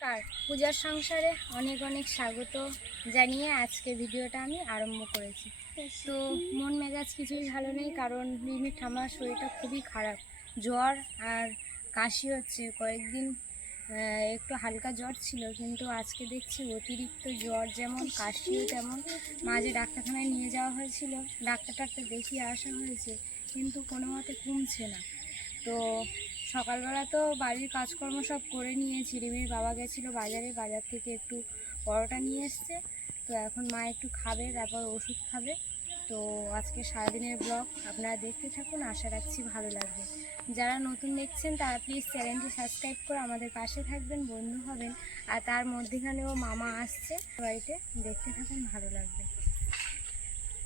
নমস্কার, পূজার সংসারে অনেক অনেক স্বাগত জানিয়ে আজকে ভিডিওটা আমি আরম্ভ করেছি। তো মন মেজাজ কিছুই ভালো নেই, কারণ রিমির ঠাম্মার শরীরটা খুবই খারাপ। জ্বর আর কাশি হচ্ছে। কয়েকদিন একটু হালকা জ্বর ছিল, কিন্তু আজকে দেখছি অতিরিক্ত জ্বর যেমন, কাশিও তেমন। মাঝে ডাক্তারখানায় নিয়ে যাওয়া হয়েছিল, ডাক্তার দেখিয়ে আসা হয়েছে, কিন্তু কোনো মতে কমছে না। তো সকালবেলা তো বাড়ির কাজকর্ম সব করে নিয়েছি। রিমির বাবা গেছিলো বাজারে, বাজার থেকে একটু পরোটা নিয়ে এসছে। তো এখন মা একটু খাবে, তারপর ওষুধ খাবে। তো আজকে সারাদিনের ব্লগ আপনারা দেখতে থাকুন, আশা রাখছি ভালো লাগবে। যারা নতুন দেখছেন তারা প্লিজ চ্যানেলটি সাবস্ক্রাইব করে আমাদের পাশে থাকবেন, বন্ধু হবেন। আর তার মধ্যেখানেও মামা আসছে বাড়িতে, দেখতে থাকুন, ভালো লাগবে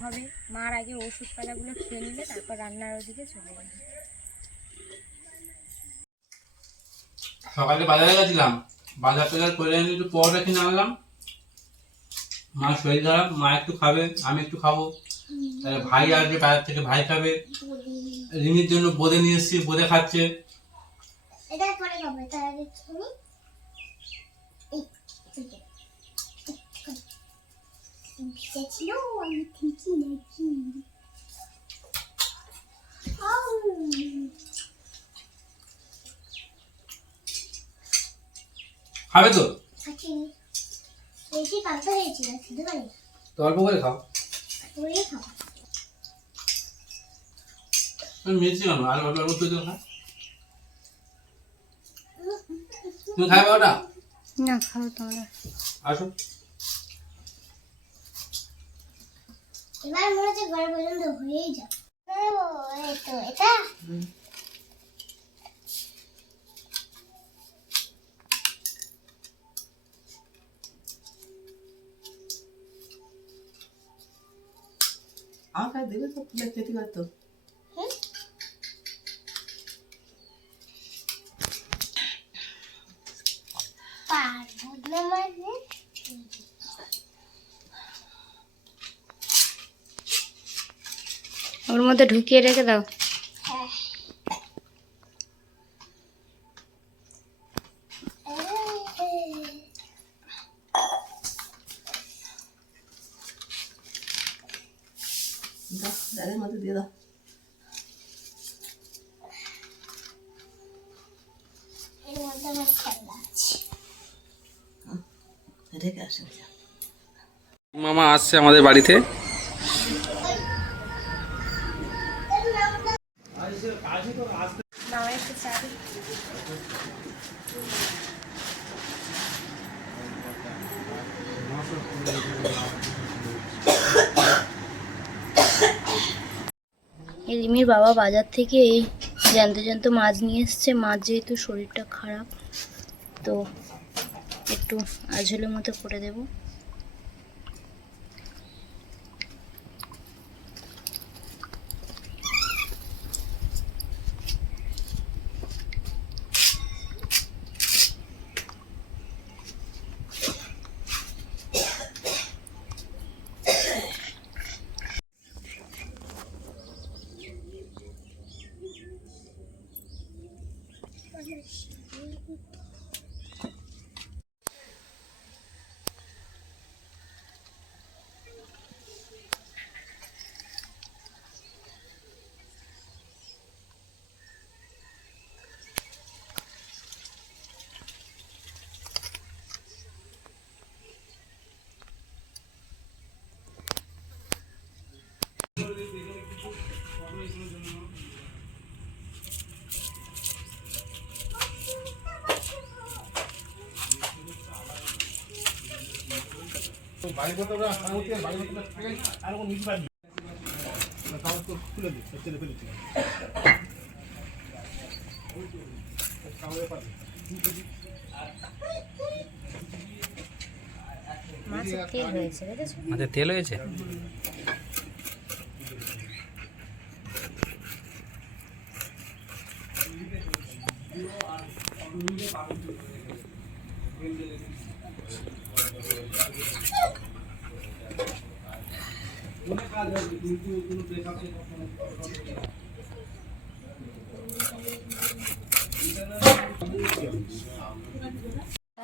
হবে। মার আগে ওষুধপালাগুলো খেয়ে নিলে তারপর রান্নার ওদিকে চলে যাবে। সকালে বাজারে গেছিলাম, বাজার টাজার করে এনে একটু পরোটা কিনে আনলাম। মার শরীর খারাপ, মা একটু খাবে, আমি একটু খাবো। তাহলে ভাই আসবে বাজার থেকে, ভাই খাবে। রিমির জন্য বোঁদে নিয়ে এসেছি, বোঁদে খাচ্ছে। খাবে তো? তো অল্প করে খাও। মিষ্টি কেন? আর অল্প অল্প করে খা। তুমি খাবে ওটা? না, খাও তোমরা। আসো। এবার মনে হচ্ছে ঘরে পর্যন্ত হয়েই যা। এটা আমাকে দেবে তো, খুলে খেতে পারতো। ওর মধ্যে ঢুকিয়ে রেখে দাও। দাও, ডালের মধ্যে দিয়ে দাও। এর মধ্যে আমার খেলনা আছে। রেখে আসে। মামা আসছে আমাদের বাড়িতে। মামা একটু চা দিই। রিমির বাবা বাজার থেকে এই জ্যান্ত জ্যান্ত মাছ নিয়ে এসছে। মাছ যেহেতু শরীরটা খারাপ, তো একটু আঝোলের মতো করে দেব। মাছের তেল হয়েছে, দেখেছো? মাছের তেল হয়েছে।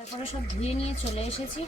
তারপরে সব ধুয়ে নিয়ে চলে এসেছি।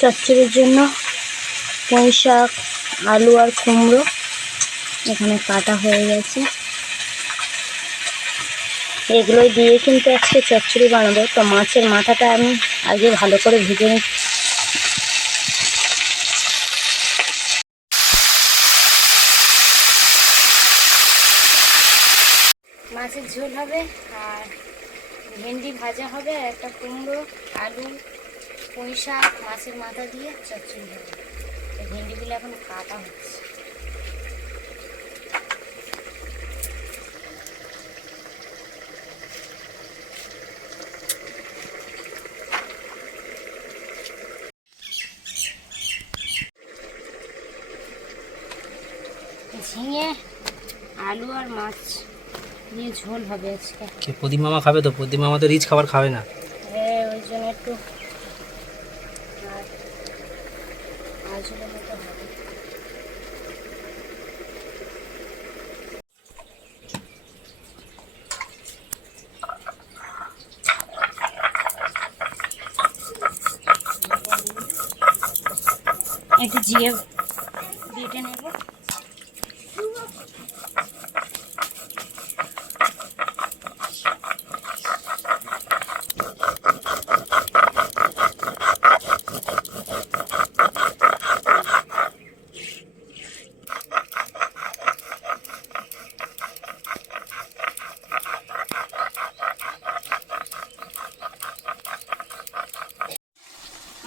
চচ্চড়ির জন্য পুঁই শাক, আলু আর কুমড়ো এখানে কাটা হয়ে গেছে। এগুলোই দিয়ে কিন্তু আজকে চচ্চড়ি বানাবো। তো মাছের মাথাটা আমি আগে ভালো করে ভেজে নিচ্ছি। মাছের ঝোল হবে আর ভেন্ডি ভাজা হবে, আর একটা কুমড়ো, আলু, পুঁই শাক, মাছের মাথা দিয়ে চচ্চড়ি হবে। এই ভেন্ডিগুলো এখন কাটা হচ্ছে। ঝিঙে, আলু আর মাছ দিয়ে ঝোল হবে আজকে। কে প্রদীপ মামা খাবে? তো প্রদীপ মামা তো রিচ খাবার খাবে না। হ্যাঁ, ওই জন্য একটু ঝোলের মতো হবে। একটু জিরে বেটে নেব।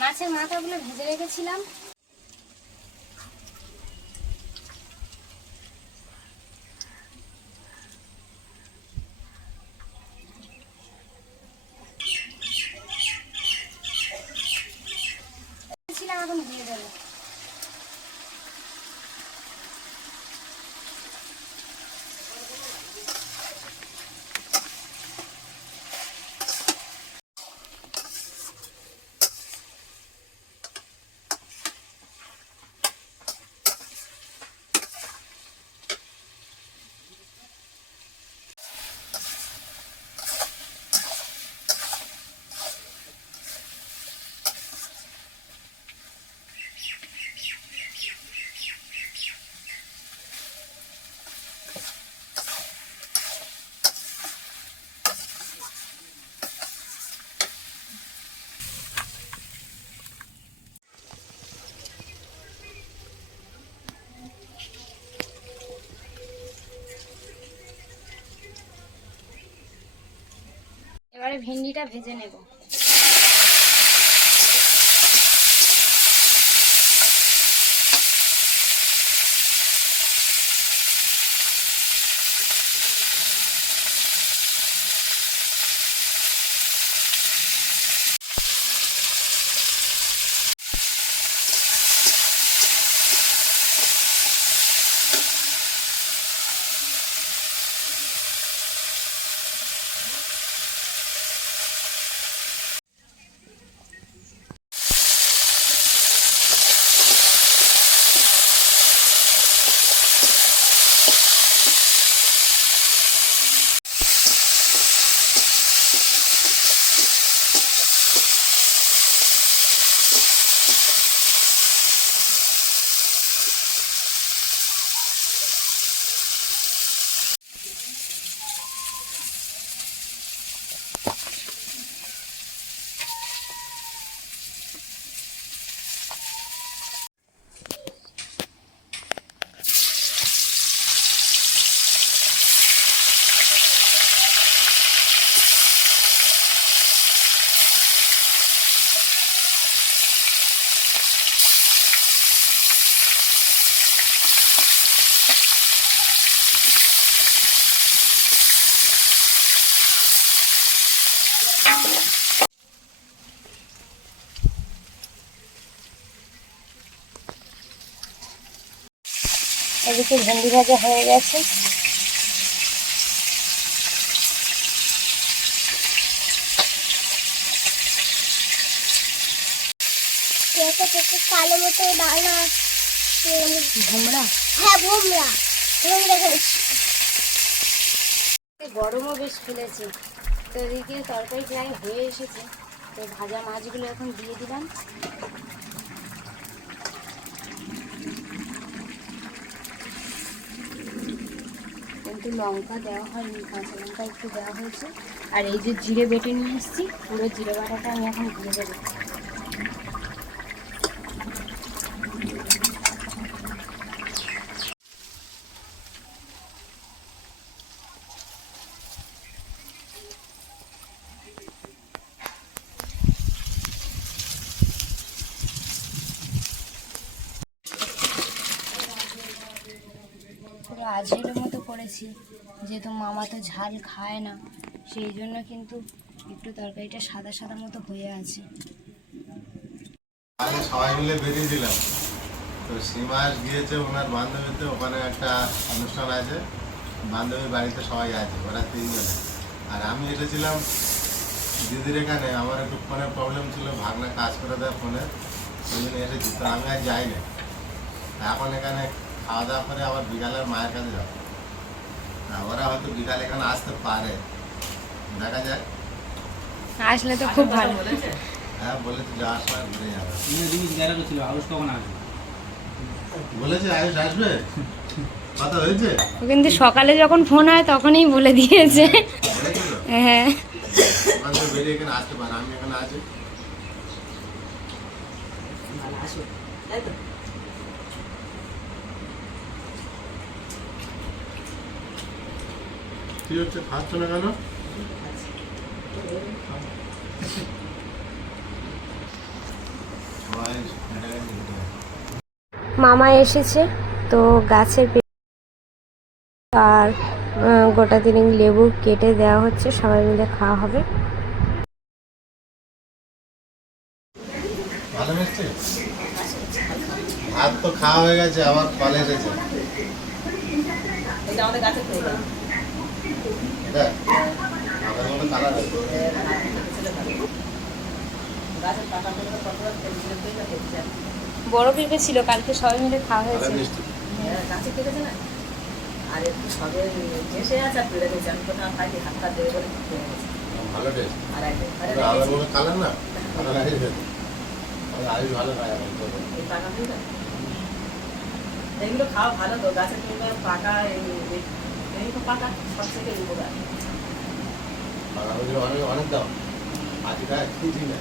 মাছের মাথাগুলো ভেজে রেখেছিলাম। এখন দিয়ে দেবো। এবারে ভেন্ডিটা ভেজে নেব। এদিকে ভেন্ডি ভাজা হয়ে গেছে। একটা কিছু কালো মতো দানা ভোমরা হ্যাঁ ভোমরা করেছি। গরমও বেশ ফেলেছে, তো এদিকে তরকারি প্রায় হয়ে এসেছে। তো ভাজা মাছগুলো এখন দিয়ে দিলাম। কিন্তু লঙ্কা দেওয়া হয়নি, কাঁচা লঙ্কা একটু দেওয়া হয়েছে। আর এই যে জিরে বেটে নিয়ে এসেছি, পুরো জিরে বাটাটা আমি এখন দিয়ে দেবো। পুরো আজের মতো করেছি, যেহেতু মামা তো ঝাল খায় না, সেই জন্য কিন্তু একটু তরকারিটা সাদা সাদা মতো হয়ে আছে। আগে সবাই মিলে বেরিয়েছিলাম, তো সীমাস গিয়েছে ওনার বান্ধবীতে, ওখানে একটা অনুষ্ঠান আছে, বান্ধবীর বাড়িতে সবাই আছে, ওরা 3 জনে। আর আমি এসেছিলাম দিদির এখানে, আমার একটু ফোনের প্রবলেম ছিল, ভাগনা কাজ করে দেয় ফোনে, ওই জন্য এসেছি। তো আমি আর যাই না, এখন এখানে খাওয়া দাওয়া করে আবার বিকালের মায়ের কাছে যাবো। ওরা হয়তো বিকালে এখানে আসতে পারে, দেখা যায়। আসলে তো খুব ভালো। হ্যাঁ বলেছে যাওয়ার সময় ঘুরে যাবে, জিজ্ঞাসা করছিল আউশ কখন আসবে। বলেছে আয়ুষ আসবে, কথা হয়েছে, ও কিন্তু সকালে যখন ফোন হয় তখনই বলে দিয়েছে। বলেছিল হ্যাঁ, ওখান থেকে বেরিয়ে এখানে আসতে পারে, আমি এখানে আছি। ভালো আসো, তাই তো? কি হচ্ছে, খাচ্ছ না কেন? সবাই হেঁটে গেছে, হেঁটে গেছে। মামা এসেছে, তো গাছের আর গোটা 3 লেবু কেটে দেওয়া হচ্ছে, সবাই মিলে খাওয়া হবে। ভালো মিষ্টি, ভাত তো খাওয়া হয়ে গেছে, আবার ফল এসেছে। এটা আমাদের গাছের তৈরি। এটা আমাদের মতো কালার আছে। গাছের পাতাগুলো কত খেয়েছিল তুই না খেয়েছিস? বড় পেঁপে ছিল, কালকে সবাই মিলে খাওয়া ভালো হয়েছে। মিষ্টি, গাছে কেটেছে না? আর একটু সবে এসে আছে আর পেড়ে গেছে, আমি কোথাও খাইনি, হাতটা দেবে বলে খেয়ে গেছে। ভালো টেস্ট। আর একদিন ঘরে আমাদের রেখেছি, মতো কালার না, ভালো লাগে খেতে। আয়ুষ ভালো খায় আমার তো। এই পাকা ফুল না? এগুলো খাওয়া ভালো তো, গাছের ফুল পাকা, এই তো পাকা সব থেকে উপকার। অনেক অনেক দাম, আজকে খায় কিছুই না।